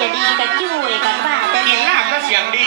จะดีกับจุ้ยกับป้าแต่เห็นหน้าก็เสียงดี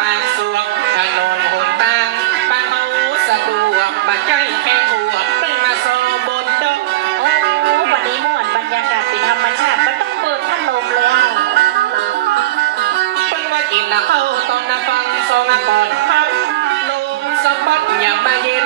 ปากสวกถนนหนตางปากหูสะดวกปากใจแป้งหัวเพิ่มาโซบนดอกโอ้วันนี้หมดบรรยากาศเป็นธรรมชาติมันต้องเปิดพัดลมเลยอะเพิ่งมากินนะเข้าตอนนะฟังสองก่อนพับลมสะบัดอย่ามาเย็น